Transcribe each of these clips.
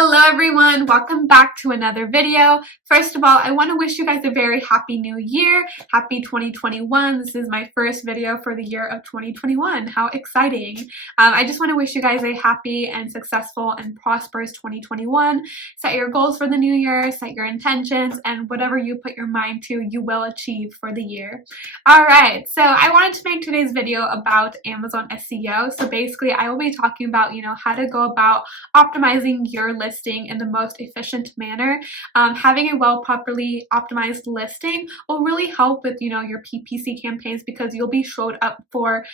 Hello everyone, welcome back to another video. First of all, I want to wish you guys a very happy new year. Happy 2021. This is my first video for the year of 2021. How exciting. I just want to wish you guys a happy and successful and prosperous 2021. Set your goals for the new year, set your intentions, and whatever you put your mind to, you will achieve for the year. Alright, so I wanted to make today's video about Amazon SEO. So basically, I will be talking about, how to go about optimizing your listing in the most efficient manner. Having a properly optimized listing will really help with your PPC campaigns because you'll be showed up for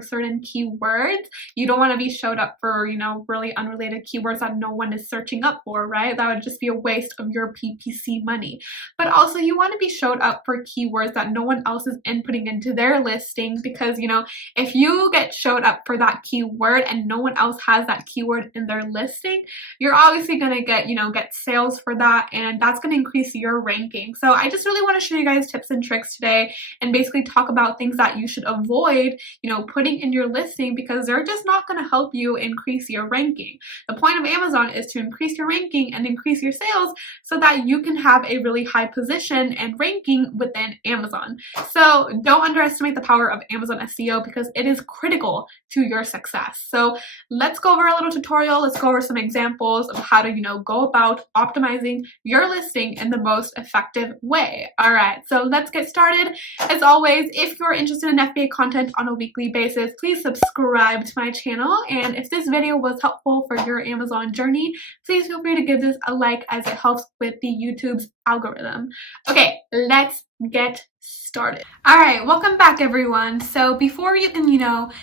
certain keywords. You don't want to be showed up for really unrelated keywords that no one is searching up for, right? That would just be a waste of your PPC money. But also you want to be showed up for keywords that no one else is inputting into their listing because if you get showed up for that keyword and no one else has that keyword in their listing, you're obviously going to get sales for that, and that's going to increase your ranking. So I just really want to show you guys tips and tricks today and basically talk about things that you should avoid putting in your listing because they're just not going to help you increase your ranking. The point of Amazon is to increase your ranking and increase your sales so that you can have a really high position and ranking within Amazon. So don't underestimate the power of Amazon SEO because it is critical to your success. So let's go over a little tutorial. Let's go over some examples of how to go about optimizing your listing in the most effective way. All right, so let's get started. As always, if you're interested in FBA content on a weekly basis, please subscribe to my channel. And if this video was helpful for your Amazon journey, please feel free to give this a like as it helps with the YouTube's algorithm. Okay, let's get started. All right, welcome back everyone. So before you can,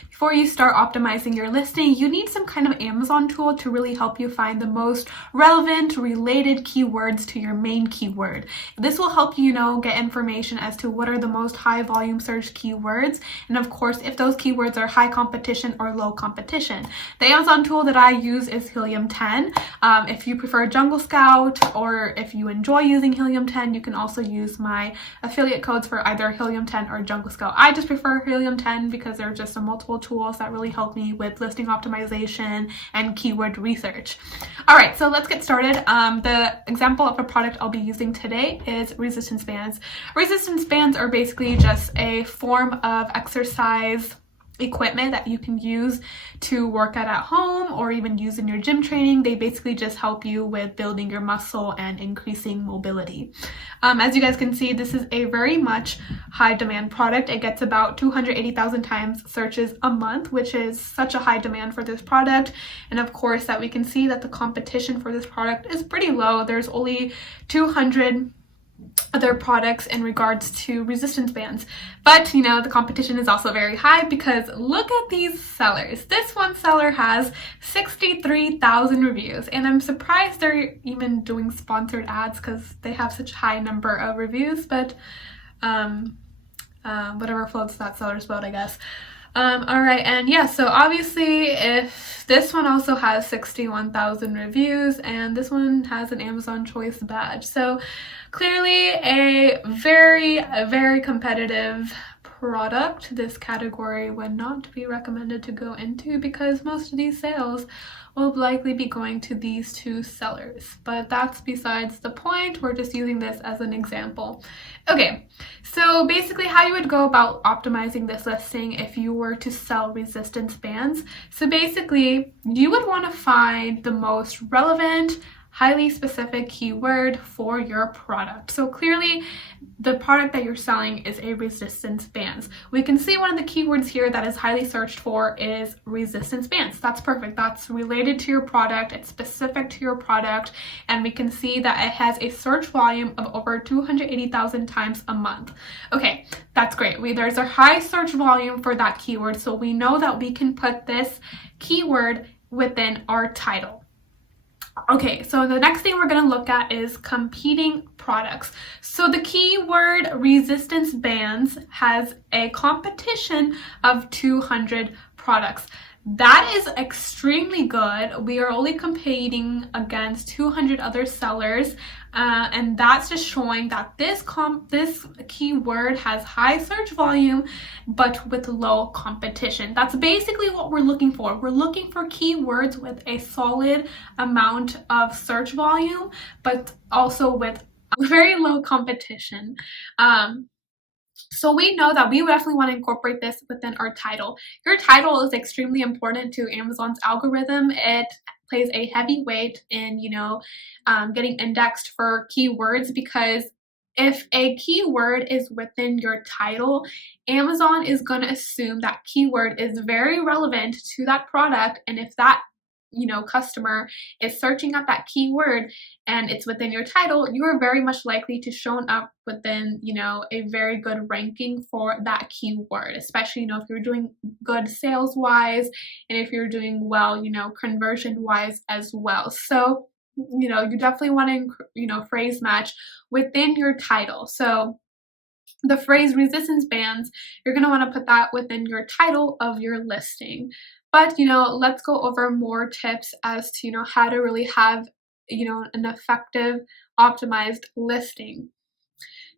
before you start optimizing your listing, you need some kind of Amazon tool to really help you find the most relevant, related keywords to your main keyword. This will help you, get information as to what are the most high volume search keywords. And of course, if those keywords are high competition or low competition. The Amazon tool that I use is Helium 10. If you prefer Jungle Scout or if you enjoy using Helium 10, you can also use my affiliate codes for either Helium 10 or Jungle Scout. I just prefer Helium 10 because there are just some multiple tools that really help me with listing optimization and keyword research. All right, so let's get started. The example of a product I'll be using today is resistance bands. Resistance bands are basically just a form of exercise equipment that you can use to work out at home or even use in your gym training. They basically just help you with building your muscle and increasing mobility. As you guys can see, this is a very much high demand product. It gets about 280,000 times searches a month, which is such a high demand for this product. And of course that we can see that the competition for this product is pretty low. There's only 200 other products in regards to resistance bands, but the competition is also very high because look at these sellers. This one seller has 63,000 reviews, and I'm surprised they're even doing sponsored ads because they have such a high number of reviews, but whatever floats that seller's boat, I guess. All right, and yeah, so obviously if this one also has 61,000 reviews and this one has an Amazon Choice badge, so clearly a very competitive product. This category would not be recommended to go into because most of these sales will likely be going to these two sellers, but that's besides the point. We're just using this as an example. Okay, so basically how you would go about optimizing this listing if you were to sell resistance bands. So basically you would want to find the most relevant, highly specific keyword for your product. So clearly the product that you're selling is a resistance bands. We can see one of the keywords here that is highly searched for is resistance bands. That's perfect. That's related to your product. It's specific to your product. And we can see that it has a search volume of over 280,000 times a month. Okay, that's great. There's a high search volume for that keyword. So we know that we can put this keyword within our title. Okay, so the next thing we're going to look at is competing products. So the keyword resistance bands has a competition of 200 products. That is extremely good. We are only competing against 200 other sellers, and that's just showing that this keyword has high search volume, but with low competition. That's basically what we're looking for. We're looking for keywords with a solid amount of search volume, but also with very low competition. So we know that we definitely want to incorporate this within our title. Your title is extremely important to Amazon's algorithm. It plays a heavy weight in, getting indexed for keywords, because if a keyword is within your title, Amazon is going to assume that keyword is very relevant to that product. And if that customer is searching up that keyword and it's within your title, you are very much likely to show up within, a very good ranking for that keyword, especially, if you're doing good sales wise and if you're doing well, conversion wise as well. So, you definitely want to, phrase match within your title. So the phrase resistance bands, you're going to want to put that within your title of your listing. But, let's go over more tips as to, how to really have, an effective, optimized listing.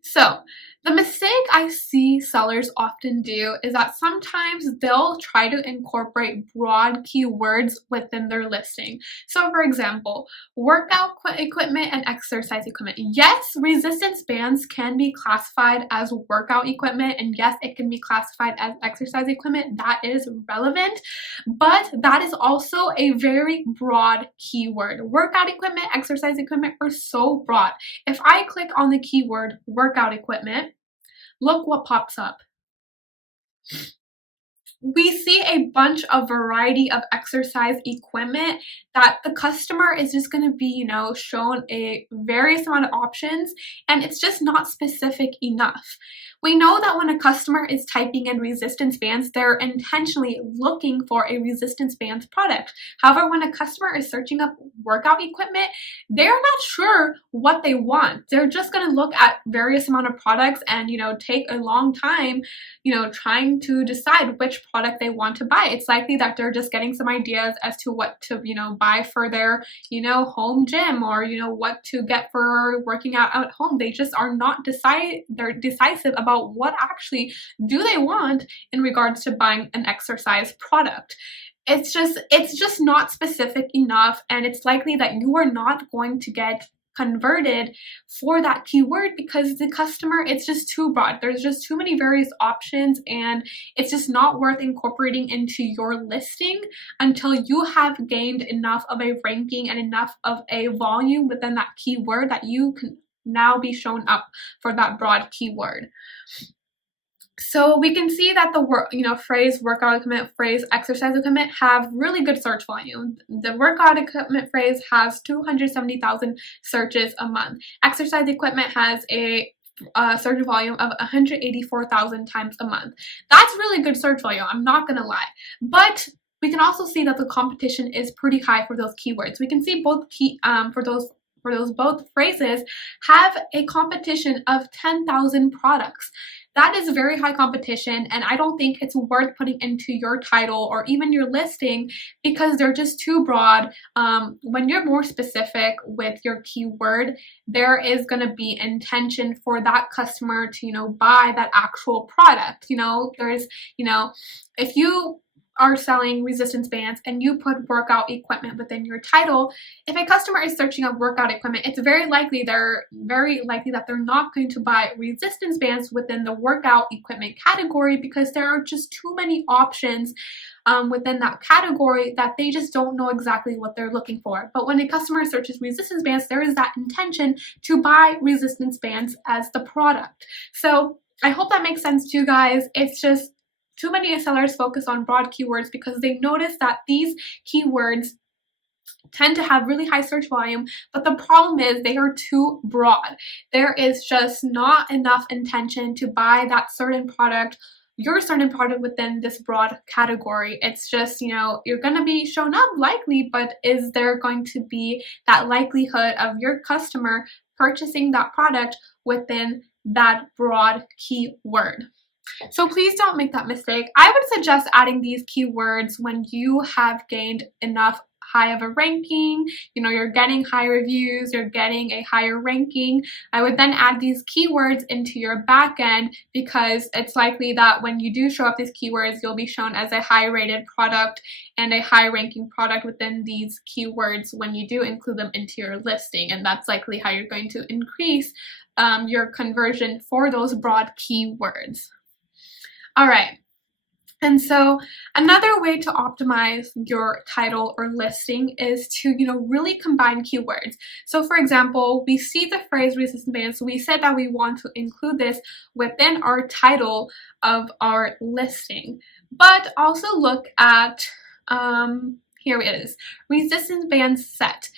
So the mistake I see sellers often do is that sometimes they'll try to incorporate broad keywords within their listing. So for example, workout equipment and exercise equipment. Yes, resistance bands can be classified as workout equipment, and yes, it can be classified as exercise equipment. That is relevant, but that is also a very broad keyword. Workout equipment, exercise equipment are so broad. If I click on the keyword workout equipment, look what pops up. We see a bunch of variety of exercise equipment that the customer is just going to be, shown a various amount of options, and it's just not specific enough. We know that when a customer is typing in resistance bands, they're intentionally looking for a resistance bands product. However, when a customer is searching up workout equipment, they're not sure what they want. They're just going to look at various amount of products and, take a long time, trying to decide which product they want to buy. It's likely that they're just getting some ideas as to what to, buy for their, home gym, or, what to get for working out at home. They just are not they're decisive about what actually do they want in regards to buying an exercise product. It's just not specific enough, and it's likely that you are not going to get converted for that keyword because the customer, it's just too broad. There's just too many various options, and it's just not worth incorporating into your listing until you have gained enough of a ranking and enough of a volume within that keyword that you can now be shown up for that broad keyword. So we can see that the phrase workout equipment, phrase exercise equipment have really good search volume. The workout equipment phrase has 270,000 searches a month. Exercise equipment has a search volume of 184,000 times a month. That's really good search volume, I'm not gonna lie. But we can also see that the competition is pretty high for those keywords. We can see both both phrases have a competition of 10,000 products. That is very high competition, and I don't think it's worth putting into your title or even your listing because they're just too broad. When you're more specific with your keyword, there is going to be intention for that customer to, buy that actual product. If you are selling resistance bands and you put workout equipment within your title, if a customer is searching up workout equipment, it's very likely that they're not going to buy resistance bands within the workout equipment category because there are just too many options within that category that they just don't know exactly what they're looking for. But when a customer searches resistance bands, there is that intention to buy resistance bands as the product. So I hope that makes sense to you guys. It's just too many sellers focus on broad keywords because they notice that these keywords tend to have really high search volume, but the problem is they are too broad. There is just not enough intention to buy that certain product, your certain product within this broad category. It's just, you're going to be shown up likely, but is there going to be that likelihood of your customer purchasing that product within that broad keyword? So please don't make that mistake. I would suggest adding these keywords when you have gained enough high of a ranking, you're getting high reviews, you're getting a higher ranking. I would then add these keywords into your backend because it's likely that when you do show up these keywords, you'll be shown as a high rated product and a high ranking product within these keywords when you do include them into your listing. And that's likely how you're going to increase your conversion for those broad keywords. All right. And so another way to optimize your title or listing is to, really combine keywords. So for example, we see the phrase resistant bands. So we said that we want to include this within our title of our listing, but also look at, here it is, resistance band set.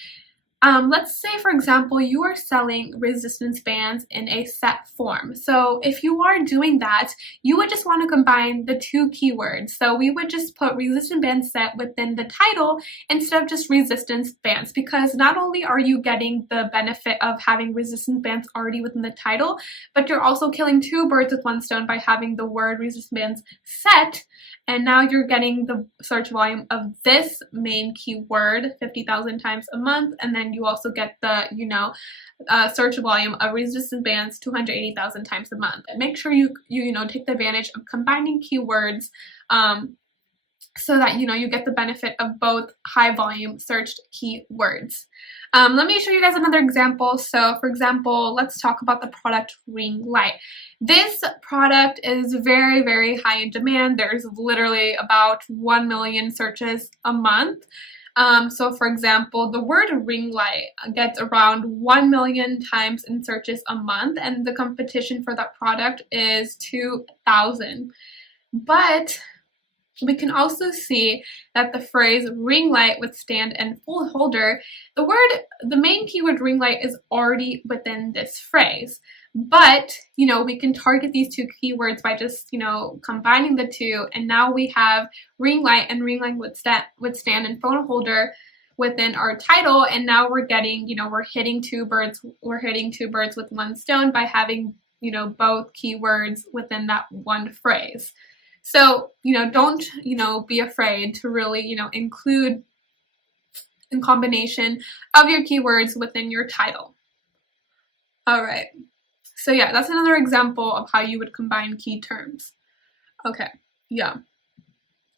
Let's say, for example, you are selling resistance bands in a set form. So if you are doing that, you would just want to combine the two keywords. So we would just put resistance band set within the title instead of just resistance bands, because not only are you getting the benefit of having resistance bands already within the title, but you're also killing two birds with one stone by having the word resistance bands set. And now you're getting the search volume of this main keyword 50,000 times a month, and then you also get the, search volume of resistance bands 280,000 times a month. And make sure you take the advantage of combining keywords so that you get the benefit of both high volume searched keywords. Let me show you guys another example. So for example, let's talk about the product ring light. This product is very, very high in demand. There's literally about 1 million searches a month. So for example, the word ring light gets around 1 million times in searches a month, and the competition for that product is 2,000. But we can also see that the phrase ring light with stand and full holder, the main keyword ring light is already within this phrase. But, we can target these two keywords by just, combining the two. And now we have ring light and ring light with stand and phone holder within our title. And now we're getting, we're hitting two birds with one stone by having, both keywords within that one phrase. So, don't, be afraid to really, include a combination of your keywords within your title. All right. So yeah, that's another example of how you would combine key terms. Okay. Yeah.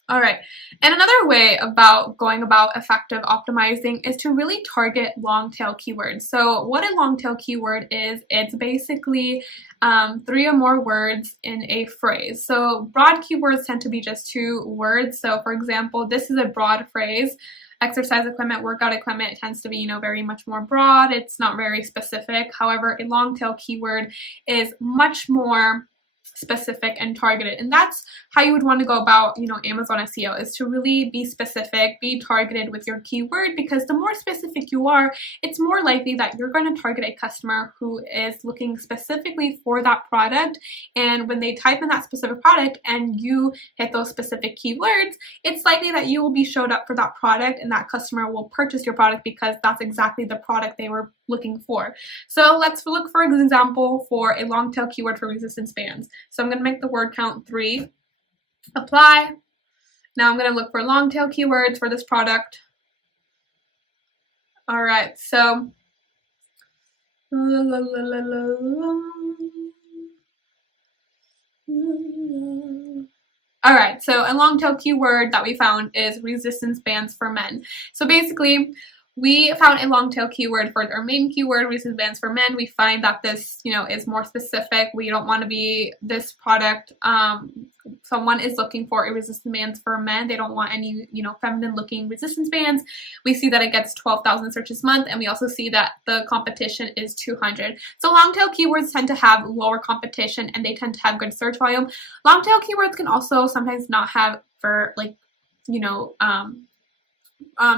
All right. And another way about going about effective optimizing is to really target long tail keywords. So what a long tail keyword is, it's basically 3 or more words in a phrase. So broad keywords tend to be just 2 words. So for example, this is a broad phrase. Exercise equipment, workout equipment, it tends to be, very much more broad. It's not very specific. However, a long tail keyword is much more specific and targeted, and that's how you would want to go about Amazon SEO, is to really be specific, be targeted with your keyword, because the more specific you are, it's more likely that you're going to target a customer who is looking specifically for that product. And when they type in that specific product and you hit those specific keywords, it's likely that you will be showed up for that product and that customer will purchase your product because that's exactly the product they were looking for. So let's look for an example for a long tail keyword for resistance bands. So I'm going to make the word count 3, apply. Now I'm going to look for long tail keywords for this product. All right, so Alright, so a long tail keyword that we found is resistance bands for men. So basically, we found a long tail keyword for our main keyword, resistance bands for men. We find that this, is more specific. We don't want to be this product. Someone is looking for a resistance bands for men. They don't want any, feminine looking resistance bands. We see that it gets 12,000 searches a month, and we also see that the competition is 200. So long tail keywords tend to have lower competition and they tend to have good search volume. Long tail keywords can also sometimes not have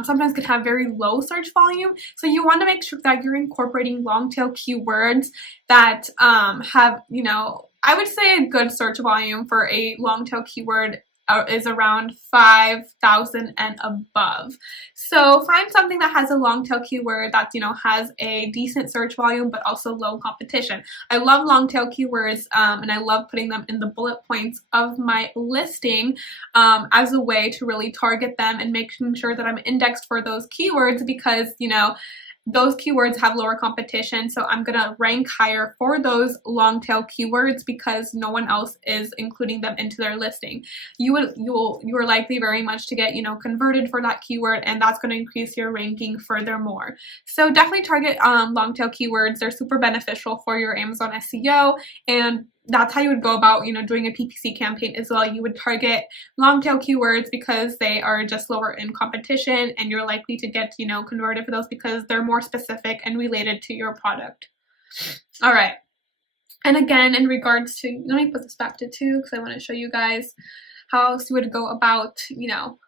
sometimes could have very low search volume. So you want to make sure that you're incorporating long tail keywords that have, I would say a good search volume for a long tail keyword is around 5,000 and above. So find something that has a long tail keyword that, you know, has a decent search volume but also low competition. I love long tail keywords, and I love putting them in the bullet points of my listing as a way to really target them and making sure that I'm indexed for those keywords, because, you know, those keywords have lower competition, so I'm gonna rank higher for those long tail keywords because no one else is including them into their listing. You are likely very much to get, you know, converted for that keyword, and that's going to increase your ranking furthermore. So definitely target long tail keywords. They're super beneficial for your Amazon SEO, and that's how you would go about, you know, doing a PPC campaign as well. You would target long tail keywords because they are just lower in competition, and you're likely to get, you know, converted for those because they're more specific and related to your product. All right. And again, in regards to, let me put this back to 2 because I want to show you guys how else you would go about, you know,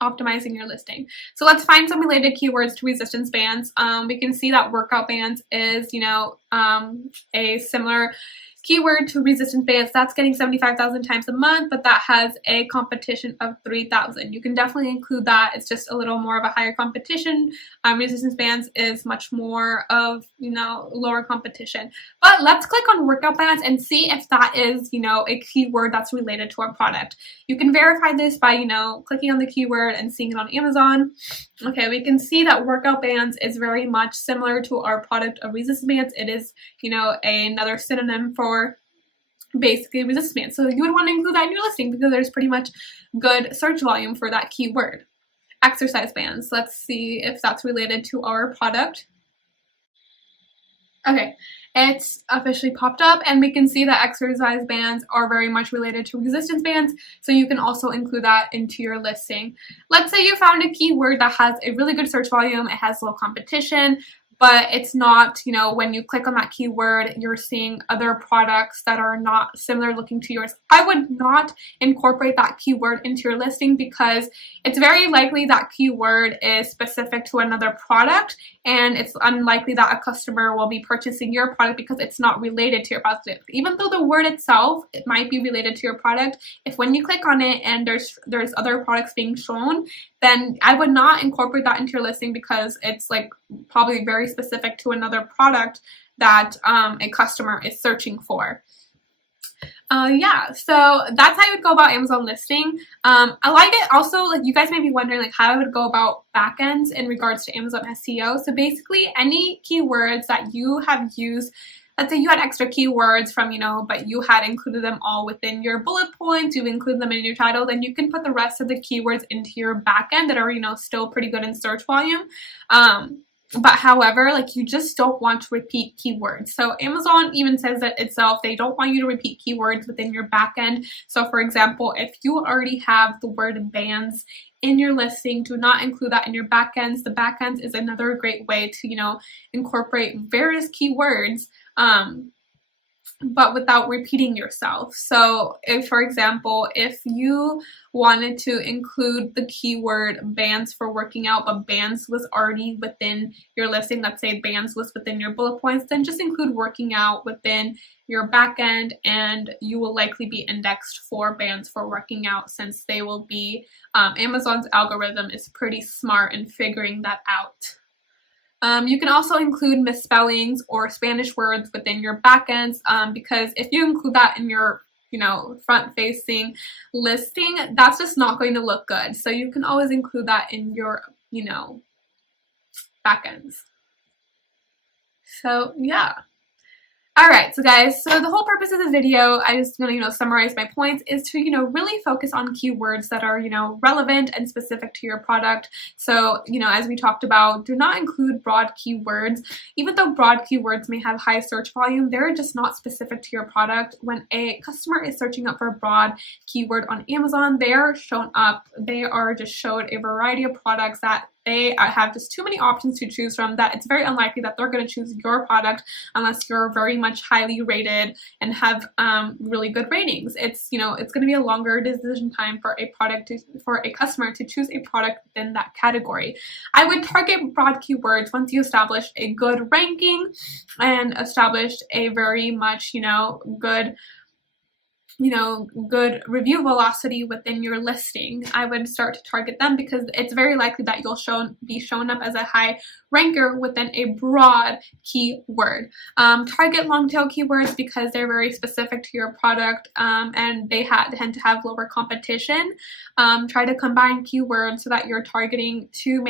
optimizing your listing. So let's find some related keywords to resistance bands. We can see that workout bands is, you know, a similar keyword to resistance bands. That's getting 75,000 times a month, but that has a competition of 3,000. You can definitely include that. It's just a little more of a higher competition. Resistance bands is much more of, you know, lower competition. But let's click on workout bands and see if that is, you know, a keyword that's related to our product. You can verify this by, you know, clicking on the keyword and seeing it on Amazon. Okay, we can see that workout bands is very much similar to our product of resistance bands. It is, you know, another synonym for basically resistance bands. So you would want to include that in your listing because there's pretty much good search volume for that keyword. Exercise bands. Let's see if that's related to our product. Okay, it's officially popped up, and we can see that exercise bands are very much related to resistance bands, so you can also include that into your listing. Let's say you found a keyword that has a really good search volume, it has low competition, but it's not, you know, when you click on that keyword, you're seeing other products that are not similar looking to yours. I would not incorporate that keyword into your listing because it's very likely that keyword is specific to another product, and it's unlikely that a customer will be purchasing your product because it's not related to your product. Even though the word itself, it might be related to your product, if when you click on it and there's other products being shown, then I would not incorporate that into your listing because it's like probably very specific to another product that a customer is searching for. Yeah, so that's how you would go about Amazon listing. I like it also, like you guys may be wondering like how I would go about backends in regards to Amazon SEO. So basically any keywords that you have used, let's say you had extra keywords from, you know, but you had included them all within your bullet points, you've included them in your title, then you can put the rest of the keywords into your backend that are, you know, still pretty good in search volume. But however, like you just don't want to repeat keywords. So Amazon even says that itself, they don't want you to repeat keywords within your backend. So for example, if you already have the word bands in your listing, do not include that in your backends. The backends is another great way to, you know, incorporate various keywords, but without repeating yourself. So if, for example, if you wanted to include the keyword bands for working out, but bands was already within your listing, let's say bands was within your bullet points, then just include working out within your backend and you will likely be indexed for bands for working out, since they will be, Amazon's algorithm is pretty smart in figuring that out. You can also include misspellings or Spanish words within your backends, because if you include that in your, you know, front-facing listing, that's just not going to look good. So you can always include that in your, you know, backends. So yeah. Alright, so guys, so the whole purpose of the video, I just want to, you know, summarize my points, is to, you know, really focus on keywords that are, you know, relevant and specific to your product. So, you know, as we talked about, do not include broad keywords. Even though broad keywords may have high search volume, they're just not specific to your product. When a customer is searching up for a broad keyword on Amazon, they are just showed a variety of products that they have just too many options to choose from, that it's very unlikely that they're going to choose your product unless you're very much highly rated and have really good ratings. It's, you know, it's going to be a longer decision time for a customer to choose a product within that category. I would target broad keywords once you establish a good ranking and established a very much, you know, good good review velocity within your listing, I would start to target them, because it's very likely that you'll be shown up as a high ranker within a broad keyword. Target long tail keywords because they're very specific to your product, and they tend to have lower competition. Try to combine keywords so that you're targeting two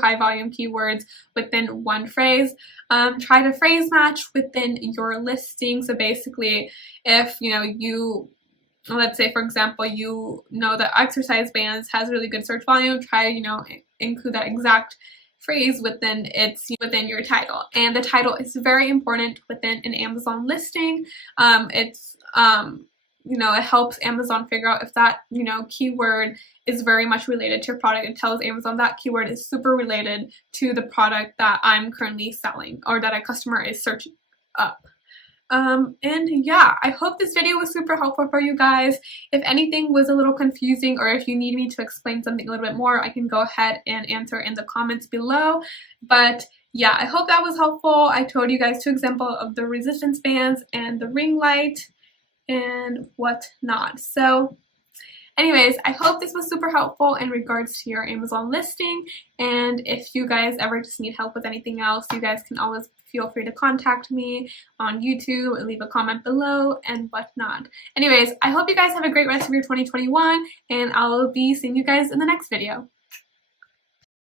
high volume keywords within one phrase. Try to phrase match within your listing. So basically, if let's say, for example, that exercise bands has really good search volume, try to include that exact phrase within your title. And the title is very important within an Amazon listing. It helps Amazon figure out if that keyword is very much related to your product. It tells Amazon that keyword is super related to the product that I'm currently selling, or that a customer is searching up. And yeah, I hope this video was super helpful for you guys. If anything was a little confusing, or if you need me to explain something a little bit more, I can go ahead and answer in the comments below. But yeah, I hope that was helpful. I told you guys 2 examples of the resistance bands and the ring light and whatnot. So anyways, I hope this was super helpful in regards to your Amazon listing. And if you guys ever just need help with anything else, you guys can always feel free to contact me on YouTube and leave a comment below and whatnot. Anyways, I hope you guys have a great rest of your 2021, and I'll be seeing you guys in the next video.